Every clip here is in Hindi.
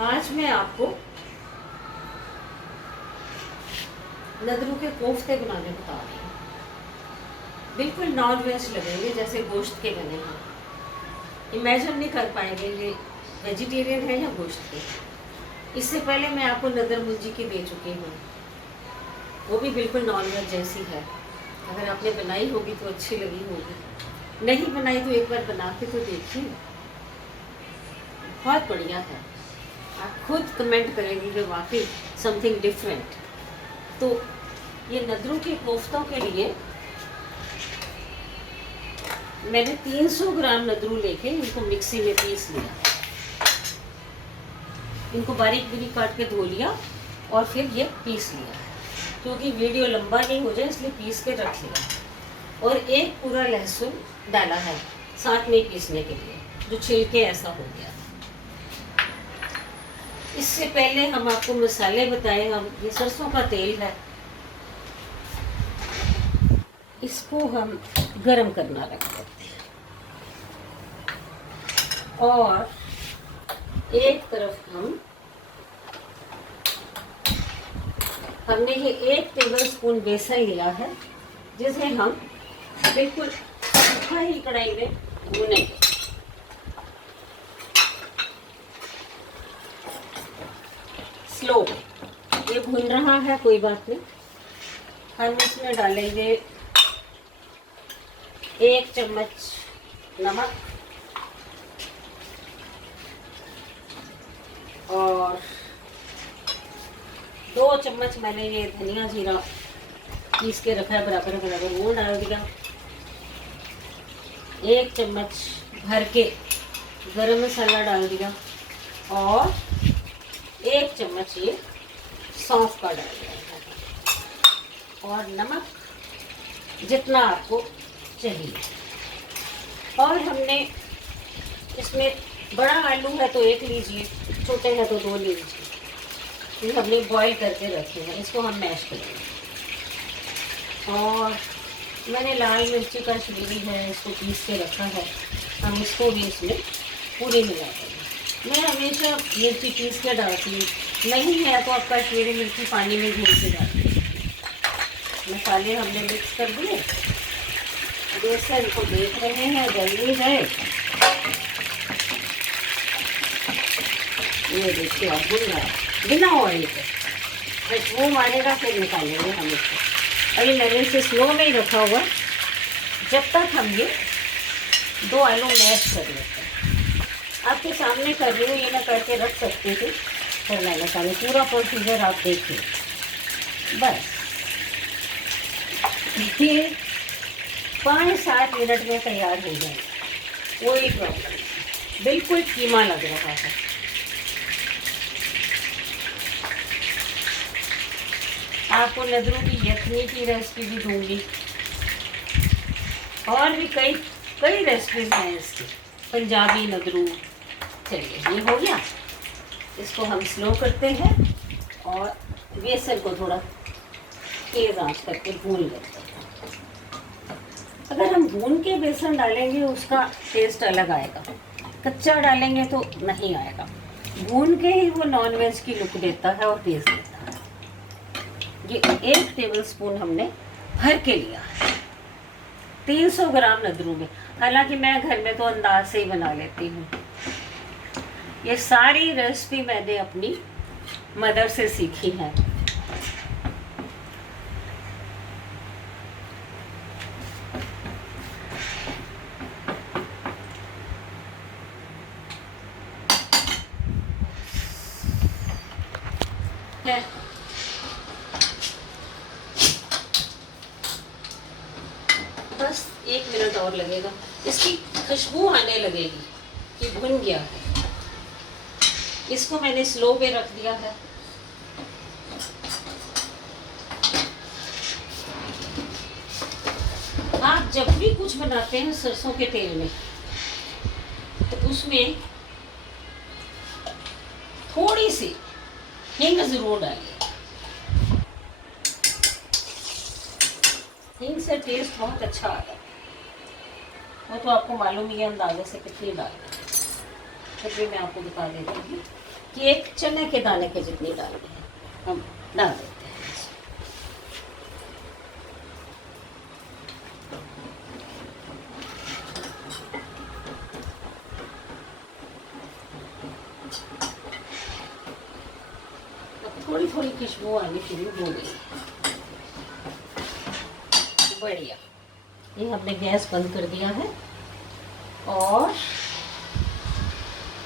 आज मैं आपको नदरू के कोफ्ते बनाने बता रही हूँ। बिल्कुल नॉन वेज लगेंगे, जैसे गोश्त के बने हैं। इमेजिन नहीं कर पाएंगे ये वेजिटेरियन है या गोश्त के। इससे पहले मैं आपको नदर मुंजी की दे चुकी हूँ, वो भी बिल्कुल नॉन वेज जैसी है। अगर आपने बनाई होगी तो अच्छी लगी होगी, नहीं बनाई तो एक बार बना के तो देखिए, बहुत बढ़िया है। आप खुद कमेंट करेंगे कि वाकई समथिंग डिफरेंट। तो ये नदरों के कोफ्तों के लिए मैंने 300 ग्राम नदरू लेके इनको मिक्सी में पीस लिया। इनको बारीक बारीक काट के धो लिया और फिर ये पीस लिया, क्योंकि वीडियो लंबा नहीं हो जाए इसलिए पीस के रख लिया। और एक पूरा लहसुन डाला है साथ में पीसने के लिए, जो छिलके ऐसा हो गया। इससे पहले हम आपको मसाले बताएं। हम ये सरसों का तेल है, इसको हम गरम करना रख देते हैं। और एक तरफ हमने ये 1 टेबलस्पून बेसन लिया है, जिसे हम बिल्कुल सूखा ही कढ़ाई में भूनेंगे। स्लो ये भून रहा है, कोई बात नहीं। हम इसमें डालेंगे 1 चम्मच नमक और 2 चम्मच मैंने ये धनिया जीरा पीस के रखा है बराबर बराबर, वो डाल दिया। 1 चम्मच भर के गरम मसाला डाल दिया और 1 चम्मच ये सौंफ का डाल दिया और नमक जितना आपको चाहिए। और हमने इसमें बड़ा आलू है तो 1 लीजिए, छोटे हैं तो 2 लीजिए। ये हमने बॉईल करके रखे हैं, इसको हम मैश करेंगे। और मैंने लाल मिर्ची का छिलका है, इसको पीस के रखा है, हम इसको भी इसमें पूरी मिला देंगे। मैं हमेशा मिर्ची पीस के डालती हूँ, नहीं है तो आप कश्मीरी मिर्ची पानी में घोल के डालते हैं। मसाले हमने मिक्स कर दिए, बेसन को देख रहे हैं जल्दी है। ये देखिए अब भून रहा है बिना ऑयल के, बस वो मारेगा फिर निकालेंगे हम इसको। अभी मैंने इसे स्लो में ही रखा हुआ, जब तक हम ये 2 आलू मैश कर लेते हैं। आपके सामने कर रही हूँ, ये मैं करके रख सकती थी, फिर मैंने कहा पूरा प्रोसीजर आप देखिए। बस ये 5-7 मिनट में तैयार हो जाए, कोई प्रॉब्लम नहीं, बिल्कुल कीमा लग रहा है। आपको नदरू की यखनी की रेसिपी भी दूंगी, और भी कई रेसिपीज हैं इसकी, पंजाबी नदरू। चलिए ये हो गया, इसको हम स्लो करते हैं और बेसन को थोड़ा तेज आंच करके भून लेते हैं। अगर हम भून के बेसन डालेंगे उसका टेस्ट अलग आएगा, कच्चा डालेंगे तो नहीं आएगा। भून के ही वो नॉन वेज की लुक देता है और टेस्ट देता है। ये 1 टेबलस्पून हमने भर के लिया है 300 ग्राम नदरू में। हालांकि मैं घर में तो अंदाज से ही बना लेती हूँ। ये सारी रेसिपी मैंने अपनी मदर से सीखी है। बस 1 मिनट और लगेगा, इसकी खुशबू आने लगेगी कि भुन गया है। इसको मैंने स्लो पे रख दिया है। आप जब भी कुछ बनाते हैं सरसों के तेल में, तो उसमें थोड़ी सी हींग जरूर डालिए। हींग से टेस्ट बहुत अच्छा आता है। वो तो आपको मालूम ही है अंदाजे से कितनी डालना है, फिर भी मैं आपको बता देती हूँ। कि एक चने के दाने के जितनी डालनी है, हम डाल देते हैं। अब थोड़ी थोड़ी खुशबू आनी शुरू हो गई है, बढ़िया। ये हमने गैस बंद कर दिया है और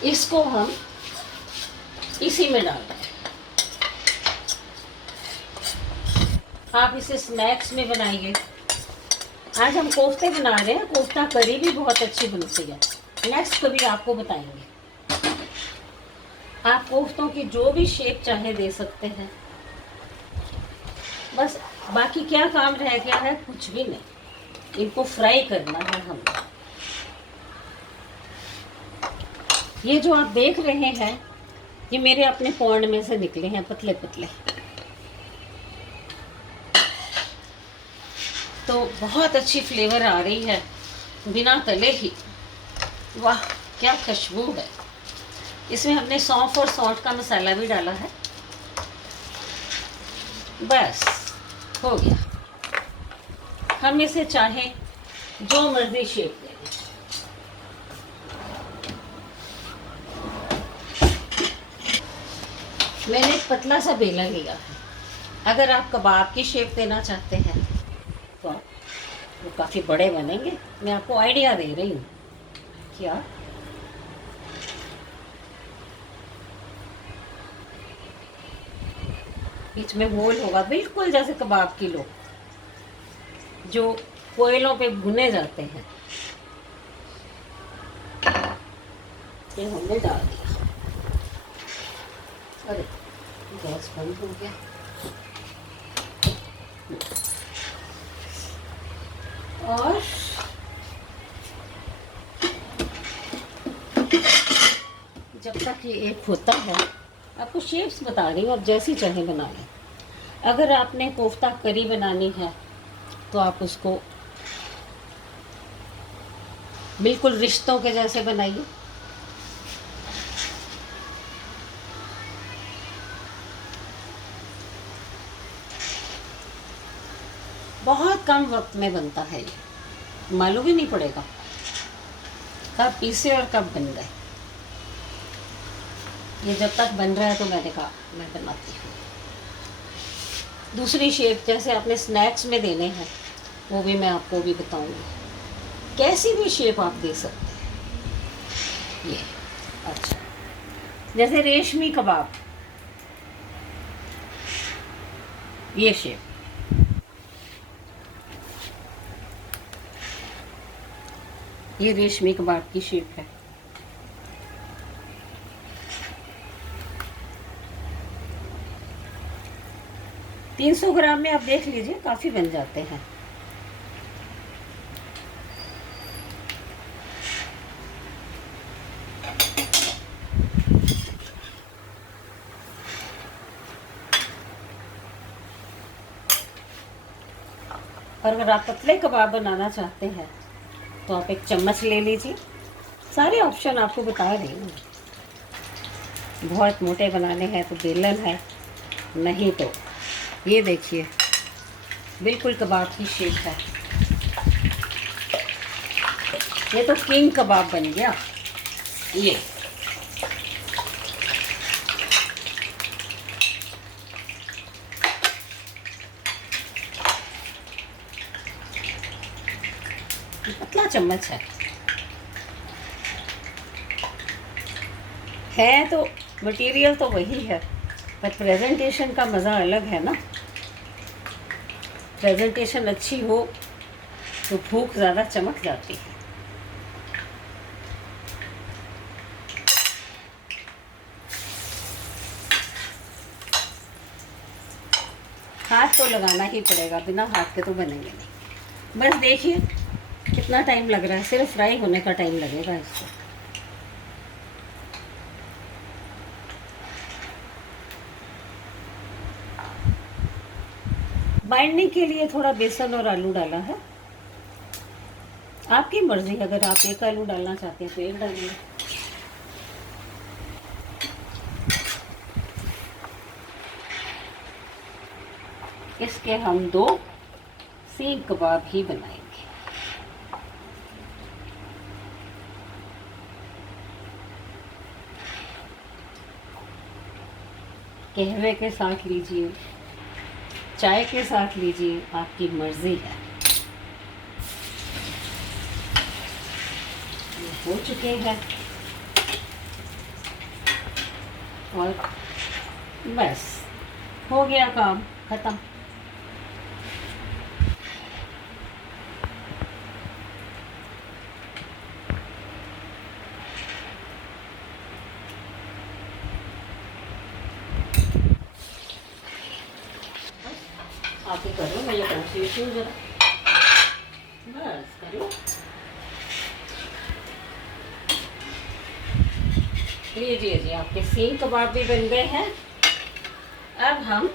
इसको हम इसी में डाल दें। आप इसे स्नैक्स में बनाइए। आज हम कोफ्ते बना रहे हैं, कोफ्ता करी भी बहुत अच्छी बनती है, नेक्स्ट कभी आपको बताएंगे। आप कोफ्तों की जो भी शेप चाहे दे सकते हैं। बस बाकी क्या काम रह गया है, कुछ भी नहीं, इनको फ्राई करना है हमें। ये जो आप देख रहे हैं, ये मेरे अपने पॉन्ड में से निकले हैं, पतले पतले। तो बहुत अच्छी फ्लेवर आ रही है बिना तले ही। वाह क्या खुशबू है। इसमें हमने सौंफ और सौंठ का मसाला भी डाला है। बस हो गया। हम इसे चाहें जो मर्जी शेप दें। मैंने एक पतला सा बेलन लिया है। अगर आप कबाब की शेप देना चाहते हैं तो वो काफ़ी बड़े बनेंगे। मैं आपको आइडिया दे रही हूँ। क्या बीच में होल होगा, बिल्कुल जैसे कबाब की लो जो कोयलों पे भुने जाते हैं। ये हमने डाल दिया। अरे गैस बंद हो गया। और जब तक ये एक होता है, आपको शेप्स बता रही हूँ, आप जैसी चाहे बना लें। अगर आपने कोफ्ता करी बनानी है तो आप उसको बिल्कुल रिश्तों के जैसे बनाइए। बहुत कम वक्त में बनता है, ये मालूम ही नहीं पड़ेगा कब पीसे और कब बन गए। ये जब तक बन रहा है तो मैंने कहा मैं बनाती हूँ। दूसरी शेप जैसे आपने स्नैक्स में देने हैं वो भी मैं आपको भी बताऊंगी। कैसी भी शेप आप दे सकते हैं। ये अच्छा, जैसे रेशमी कबाब, ये शेप। ये रेशमी कबाब की शेप है। तीन 300 ग्राम में आप देख लीजिए, काफ़ी बन जाते हैं। और अगर आप पतले कबाब बनाना चाहते हैं तो आप एक चम्मच ले लीजिए। सारे ऑप्शन आपको बता रही हूँ। बहुत मोटे बनाने हैं तो बेलन है, नहीं तो ये देखिए बिल्कुल कबाब की शेप है। ये तो किंग कबाब बन गया। ये पतला चम्मच है तो मटेरियल तो वही है, पर प्रेजेंटेशन का मज़ा अलग है ना। प्रेजेंटेशन अच्छी हो तो भूख ज़्यादा चमक जाती है। हाथ तो लगाना ही पड़ेगा, बिना हाथ के तो बनेंगे नहीं। बस देखिए कितना टाइम लग रहा है, सिर्फ फ्राई होने का टाइम लगेगा इसको। बाइंडिंग के लिए थोड़ा बेसन और आलू डाला है। आपकी मर्जी, अगर आप एक आलू डालना चाहते हैं तो एक डालिए। इसके हम 2 सीख कबाब ही बनाएंगे। कहवे के साथ लीजिए, चाय के साथ लीजिए, आपकी मर्जी है। ये हो चुके हैं और बस हो गया काम खत्म। आप ही करो, मैं ये कंफ्यूज हूँ जरा, बस करो। लीजिए जी, आपके सीख कबाब भी बन गए हैं। अब हम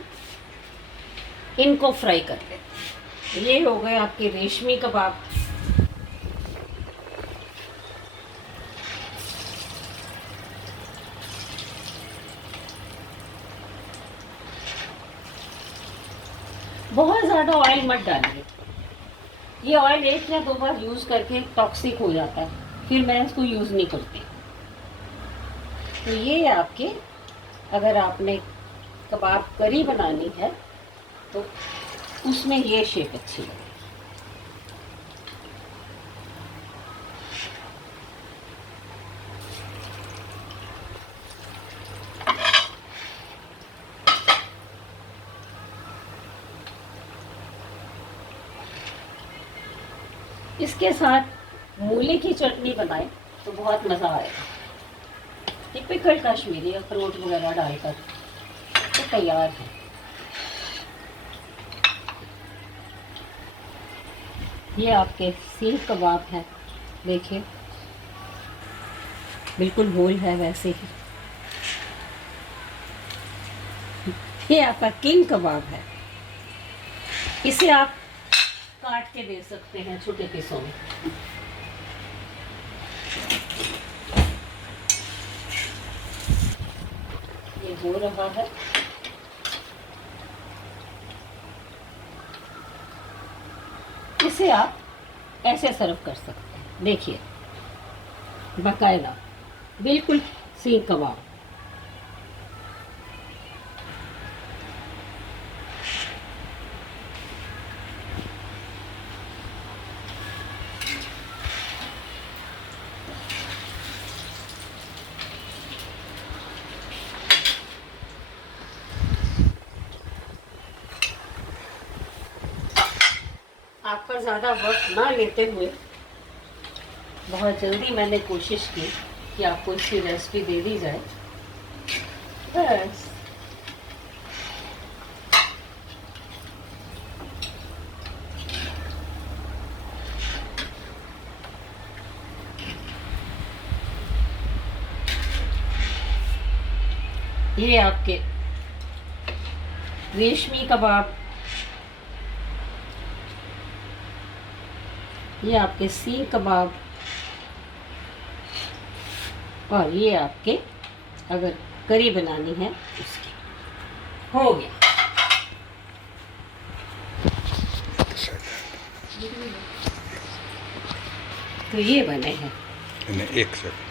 इनको फ्राई कर लेते हैं। ये हो गए आपके रेशमी कबाब। बहुत ज़्यादा ऑयल मत डालिए, ये ऑयल 1 या 2 बार यूज़ करके टॉक्सिक हो जाता है, फिर मैं इसको यूज़ नहीं करती। तो ये आपके, अगर आपने कबाब करी बनानी है तो उसमें ये शेप अच्छी लगेगी। इसके साथ मूली की चटनी बनाएं तो बहुत मज़ा आएगा। टिपिकल कश्मीरी अखरोट वगैरह डालकर तो तैयार है। ये आपके सीख कबाब हैं, देखिए बिल्कुल गोल है वैसे ही। ये आपका किंग कबाब है, इसे आप काट के दे सकते हैं छोटे पीसों में। ये हो रहा है। इसे आप ऐसे सर्व कर सकते हैं, देखिए बाकायदा बिल्कुल सीख कबाब। आपका ज़्यादा वक्त ना लेते हुए बहुत जल्दी मैंने कोशिश की कि आपको इसकी रेसिपी दे दी जाए। बस ये आपके रेशमी कबाब, ये आपके सीख कबाब, और ये आपके अगर करी बनानी है उसकी। हो गया। तो ये बने हैं। एक सेकंड।